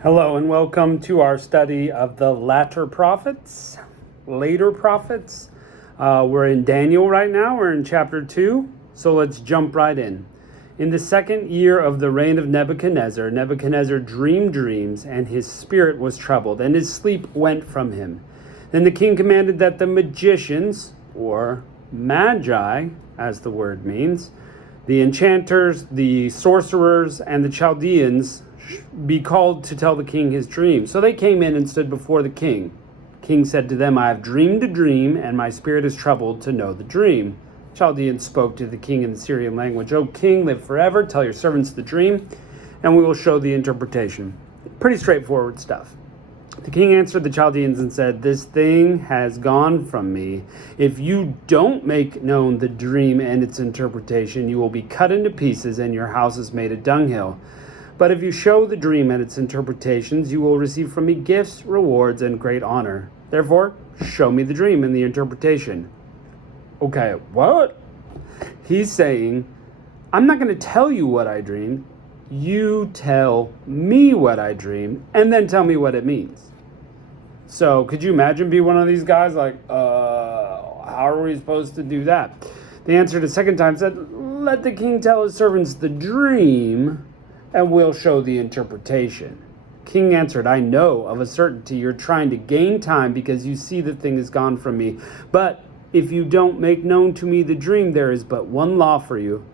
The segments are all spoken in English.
Hello and welcome to our study of the later prophets. We're in Daniel right now. We're in chapter 2, so let's jump right in. In the second year of the reign of Nebuchadnezzar, Nebuchadnezzar dreamed dreams, and his spirit was troubled, and his sleep went from him. Then the king commanded that the magicians, or magi, as the word means, the enchanters, the sorcerers, and the Chaldeans be called to tell the king his dream. So they came in and stood before the king. The king said to them, I have dreamed a dream, and my spirit is troubled to know the dream. Chaldeans spoke to the king in the Syrian language, O king, live forever, tell your servants the dream, and we will show the interpretation. Pretty straightforward stuff. The king answered the Chaldeans and said, This thing has gone from me. If you don't make known the dream and its interpretation, you will be cut into pieces, and your house is made a dunghill. But if you show the dream and its interpretations, you will receive from me gifts, rewards, and great honor. Therefore, show me the dream and the interpretation. Okay, what? He's saying, I'm not going to tell you what I dreamed. You tell me what I dreamed, and then tell me what it means. So, could you imagine being one of these guys like, how are we supposed to do that? They answered a second time, said, Let the king tell his servants the dream, and we'll show the interpretation. King answered, I know of a certainty you're trying to gain time because you see the thing is gone from me. But if you don't make known to me the dream, there is but one law for you.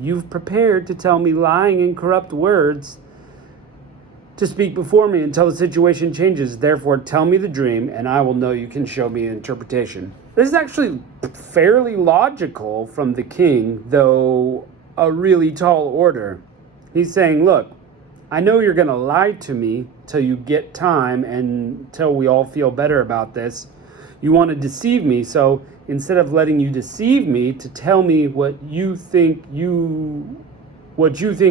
You've prepared to tell me lying and corrupt words to speak before me until the situation changes. Therefore, tell me the dream, and I will know you can show me an interpretation. This is actually fairly logical from the king, though a really tall order. He's saying, look, I know you're going to lie to me till you get time and till we all feel better about this. You want to deceive me, so instead of letting you deceive me to tell me what you think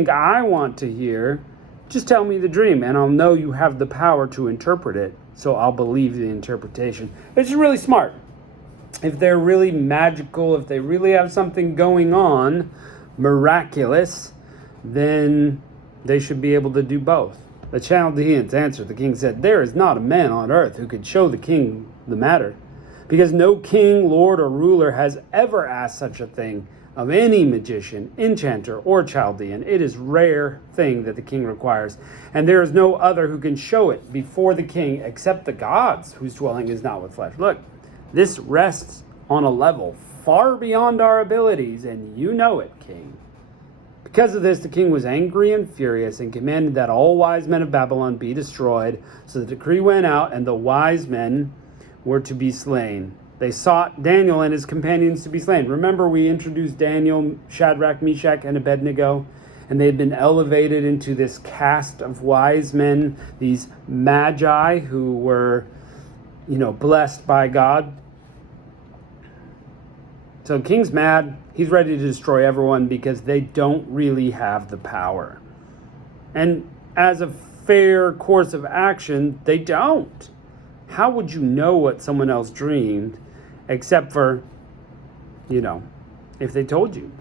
I want to hear, just tell me the dream and I'll know you have the power to interpret it, so I'll believe the interpretation. It's really smart. If they're really magical, if they really have something going on, miraculous, then they should be able to do both. The Chaldeans answered. The king said, There is not a man on earth who could show the king the matter, because no king, lord, or ruler has ever asked such a thing of any magician, enchanter, or Chaldean. It is a rare thing that the king requires, and there is no other who can show it before the king except the gods, whose dwelling is not with flesh. Look, this rests on a level far beyond our abilities, and you know it, king. Because of this, the king was angry and furious and commanded that all wise men of Babylon be destroyed. So the decree went out, and the wise men were to be slain. They sought Daniel and his companions to be slain. Remember, we introduced Daniel, Shadrach, Meshach, and Abednego, and they had been elevated into this caste of wise men, these magi who were, blessed by God. So the king's mad. He's ready to destroy everyone because they don't really have the power. And as a fair course of action, they don't. How would you know what someone else dreamed except for, if they told you?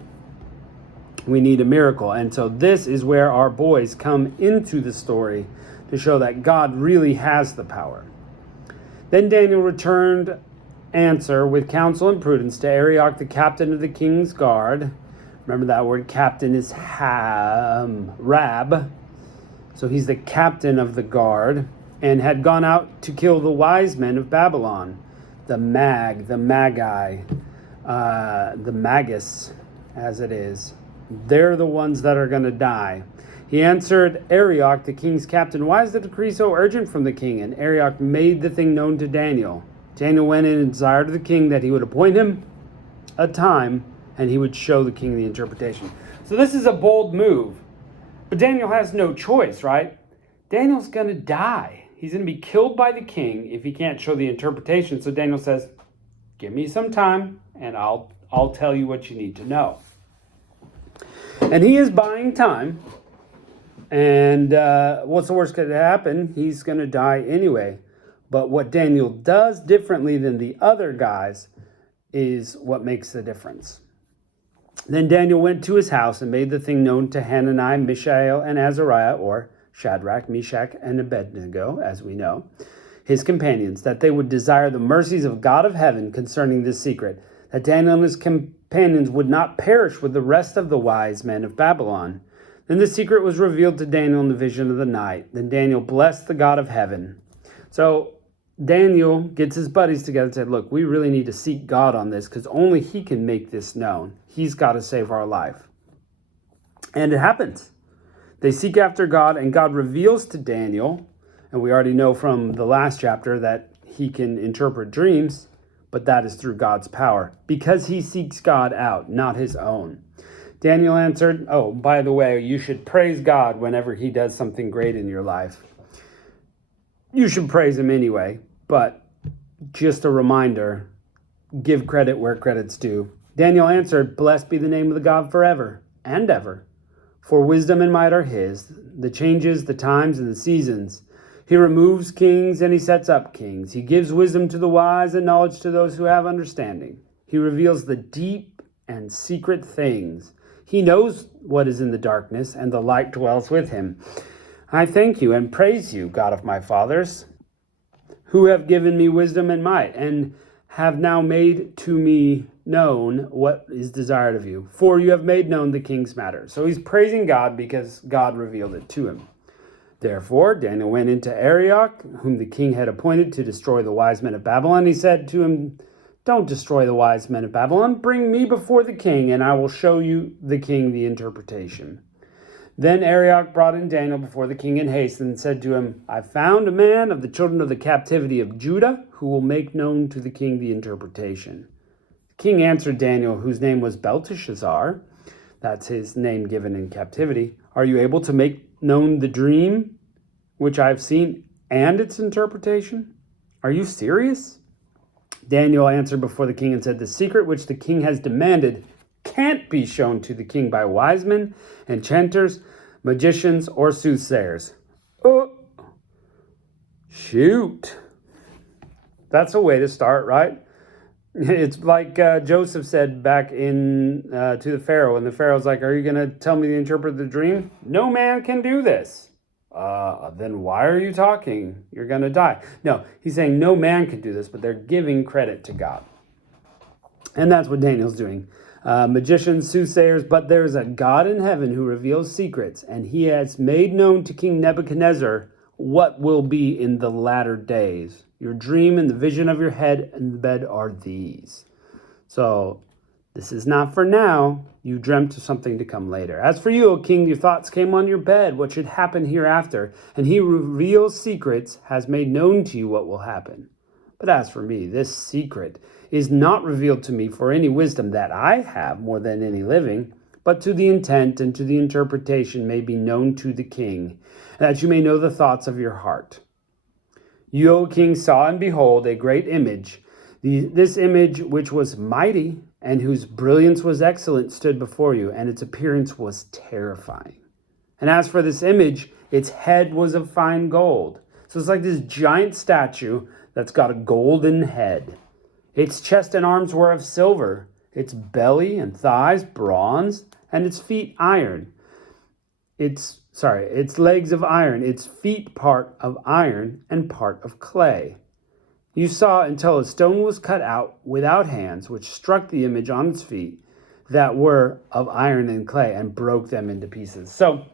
We need a miracle. And so this is where our boys come into the story to show that God really has the power. Then Daniel returned answer with counsel and prudence to Arioch, the captain of the king's guard. Remember that word captain is Rab. So he's the captain of the guard, and had gone out to kill the wise men of Babylon, the Magi, the Magus, as it is. They're the ones that are going to die. He answered Arioch, the king's captain, Why is the decree so urgent from the king? And Arioch made the thing known to Daniel. Daniel went in and desired of the king that he would appoint him a time, and he would show the king the interpretation. So this is a bold move. But Daniel has no choice, right? Daniel's going to die. He's going to be killed by the king if he can't show the interpretation. So Daniel says, give me some time, and I'll tell you what you need to know. And he is buying time. And what's the worst that could happen? He's going to die anyway. But what Daniel does differently than the other guys is what makes the difference. Then Daniel went to his house and made the thing known to Hananiah, Mishael, and Azariah, or Shadrach, Meshach, and Abednego, as we know, his companions, that they would desire the mercies of God of heaven concerning this secret, that Daniel and his companions would not perish with the rest of the wise men of Babylon. Then the secret was revealed to Daniel in the vision of the night. Then Daniel blessed the God of heaven. So Daniel gets his buddies together and said, look, we really need to seek God on this because only he can make this known. He's got to save our life. And it happens. They seek after God, and God reveals to Daniel, and we already know from the last chapter that he can interpret dreams, but that is through God's power, because he seeks God out, not his own. Daniel answered, oh, by the way, you should praise God whenever he does something great in your life. You should praise him anyway, but just a reminder, give credit where credit's due. Daniel answered, blessed be the name of the God forever and ever. For wisdom and might are his, the changes, the times, and the seasons. He removes kings and he sets up kings. He gives wisdom to the wise and knowledge to those who have understanding. He reveals the deep and secret things. He knows what is in the darkness, and the light dwells with him. I thank you and praise you, God of my fathers, who have given me wisdom and might, and have now made to me known what is desired of you. For you have made known the king's matter. So he's praising God because God revealed it to him. Therefore, Daniel went into Arioch, whom the king had appointed to destroy the wise men of Babylon. He said to him, don't destroy the wise men of Babylon. Bring me before the king, and I will show you the king the interpretation. Then Arioch brought in Daniel before the king in haste and said to him, I found a man of the children of the captivity of Judah who will make known to the king the interpretation. The king answered Daniel, whose name was Belteshazzar, that's his name given in captivity, are you able to make known the dream which I have seen and its interpretation? Are you serious? Daniel answered before the king and said, the secret which the king has demanded can't be shown to the king by wise men, enchanters, magicians, or soothsayers. Oh, shoot. That's a way to start, right? It's like Joseph said back in to the Pharaoh, and the Pharaoh's like, are you going to tell me to interpret the dream? No man can do this. Then why are you talking? You're going to die. No, he's saying no man can do this, but they're giving credit to God. And that's what Daniel's doing. Magicians, soothsayers, but there's a God in heaven who reveals secrets, and he has made known to King Nebuchadnezzar what will be in the latter days. Your dream and the vision of your head and the bed are these. So this is not for now. You dreamt of something to come later. As for you, O king, your thoughts came on your bed, what should happen hereafter, and he who reveals secrets has made known to you what will happen. But as for me, this secret is not revealed to me for any wisdom that I have more than any living, but to the intent and to the interpretation may be known to the king, that you may know the thoughts of your heart. You, O king, saw and behold a great image. This image, which was mighty and whose brilliance was excellent, stood before you, and its appearance was terrifying. And as for this image, its head was of fine gold. So it's like this giant statue that's got a golden head. Its chest and arms were of silver, its belly and thighs bronze, and its feet iron. Its legs of iron, its feet part of iron and part of clay. You saw until a stone was cut out without hands, which struck the image on its feet that were of iron and clay and broke them into pieces. So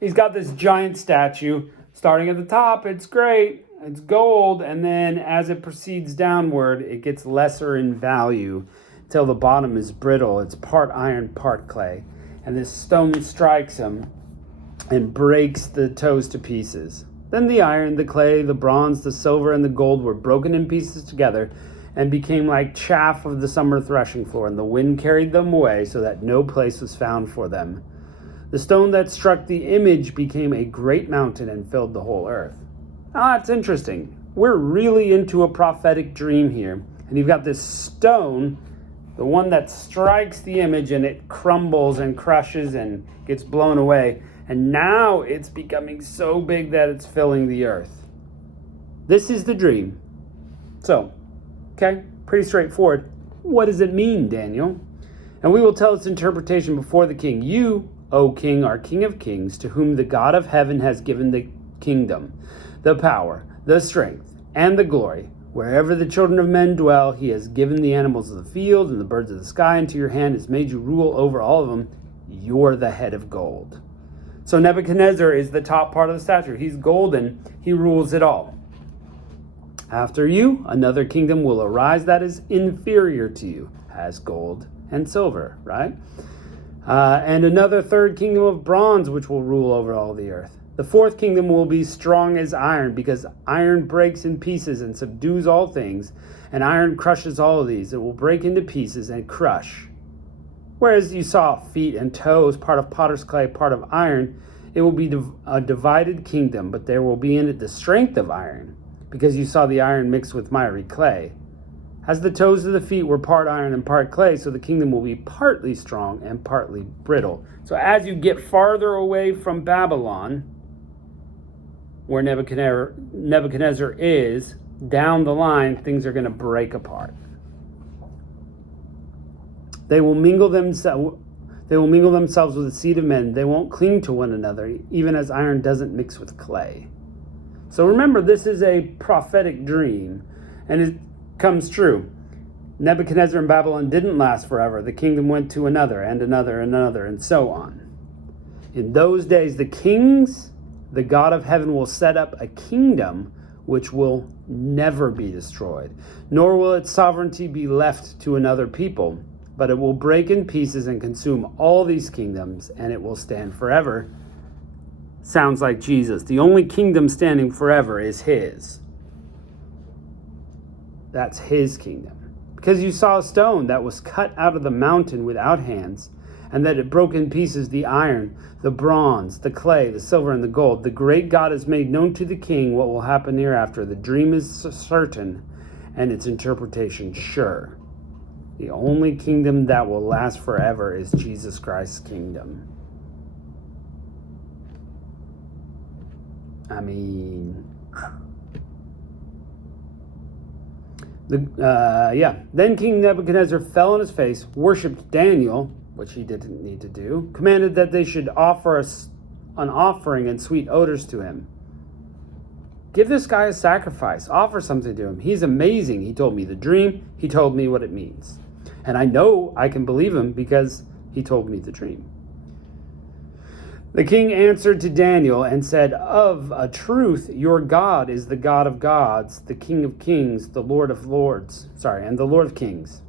he's got this giant statue. Starting at the top, it's great. It's gold, and then as it proceeds downward, it gets lesser in value till the bottom is brittle. It's part iron, part clay. And this stone strikes him and breaks the toes to pieces. Then the iron, the clay, the bronze, the silver, and the gold were broken in pieces together and became like chaff of the summer threshing floor, and the wind carried them away so that no place was found for them. The stone that struck the image became a great mountain and filled the whole earth. Ah, it's interesting. We're really into a prophetic dream here. And you've got this stone, the one that strikes the image, and it crumbles and crushes and gets blown away. And now it's becoming so big that it's filling the earth. This is the dream. So, okay, pretty straightforward. What does it mean, Daniel? And we will tell its interpretation before the king. You, O King, our King of kings, to whom the God of heaven has given the kingdom, the power, the strength, and the glory. Wherever the children of men dwell, he has given the animals of the field and the birds of the sky into your hand, has made you rule over all of them. You're the head of gold. So Nebuchadnezzar is the top part of the statue. He's golden. He rules it all. After you, another kingdom will arise that is inferior to you, has gold and silver, right? And another third kingdom of bronze, which will rule over all the earth. The fourth kingdom will be strong as iron, because iron breaks in pieces and subdues all things, and iron crushes all of these. It will break into pieces and crush. Whereas you saw feet and toes, part of potter's clay, part of iron, it will be a divided kingdom, but there will be in it the strength of iron, because you saw the iron mixed with miry clay. As the toes of the feet were part iron and part clay, so the kingdom will be partly strong and partly brittle. So as you get farther away from Babylon, where Nebuchadnezzar is, down the line, things are going to break apart. They will mingle themselves with the seed of men. They won't cling to one another, even as iron doesn't mix with clay. So remember, this is a prophetic dream, and it comes true. Nebuchadnezzar and Babylon didn't last forever. The kingdom went to another, and another, and another, and so on. In those days, the kings, the God of heaven, will set up a kingdom which will never be destroyed, nor will its sovereignty be left to another people, but it will break in pieces and consume all these kingdoms, and it will stand forever. Sounds like Jesus. The only kingdom standing forever is his. That's his kingdom. Because you saw a stone that was cut out of the mountain without hands, and that it broke in pieces the iron, the bronze, the clay, the silver, and the gold. The great God has made known to the king what will happen hereafter. The dream is certain, and its interpretation sure. The only kingdom that will last forever is Jesus Christ's kingdom. I mean, Then King Nebuchadnezzar fell on his face, worshipped Daniel, which he didn't need to do, commanded that they should offer an offering and sweet odors to him. Give this guy a sacrifice. Offer something to him. He's amazing. He told me the dream. He told me what it means. And I know I can believe him because he told me the dream. The king answered to Daniel and said, Of a truth, your God is the God of gods, the King of kings, the Lord of lords. And the Lord of kings.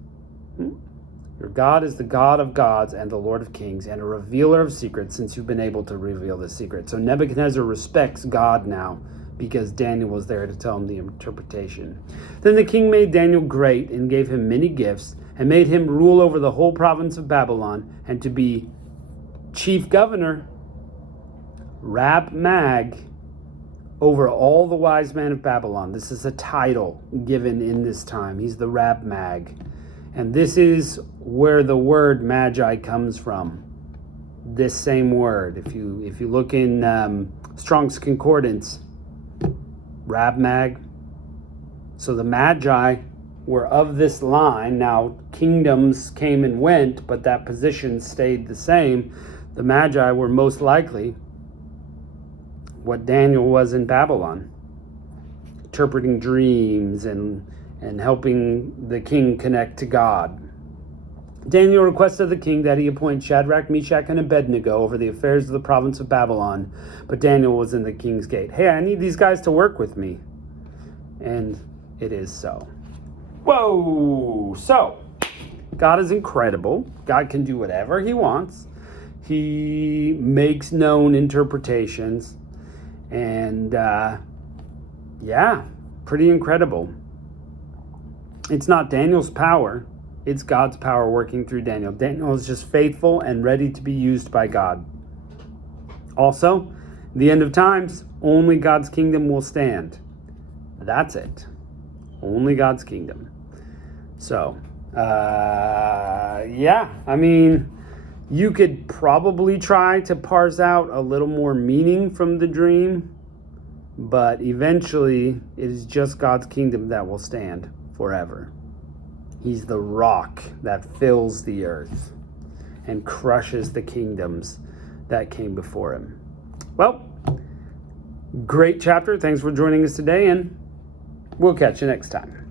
Your God is the God of gods and the Lord of kings, and a revealer of secrets, since you've been able to reveal the secret. So Nebuchadnezzar respects God now, because Daniel was there to tell him the interpretation. Then the king made Daniel great and gave him many gifts, and made him rule over the whole province of Babylon, and to be chief governor, Rab Mag, over all the wise men of Babylon. This is a title given in this time. He's the Rab Mag. And this is where the word magi comes from. This same word. If you look in Strong's Concordance, Rab Mag. So the magi were of this line. Now kingdoms came and went, but that position stayed the same. The magi were most likely what Daniel was in Babylon, interpreting dreams and helping the king connect to God. Daniel requested the king that he appoint Shadrach, Meshach, and Abednego over the affairs of the province of Babylon, but Daniel was in the king's gate. Hey, I need these guys to work with me. And it is so. Whoa! So, God is incredible. God can do whatever he wants. He makes known interpretations. And, pretty incredible. It's not Daniel's power. It's God's power working through Daniel. Daniel is just faithful and ready to be used by God. Also, the end of times, only God's kingdom will stand. That's it. Only God's kingdom. So, you could probably try to parse out a little more meaning from the dream, but eventually it is just God's kingdom that will stand forever. He's the rock that fills the earth and crushes the kingdoms that came before him. Well, great chapter. Thanks for joining us today, and we'll catch you next time.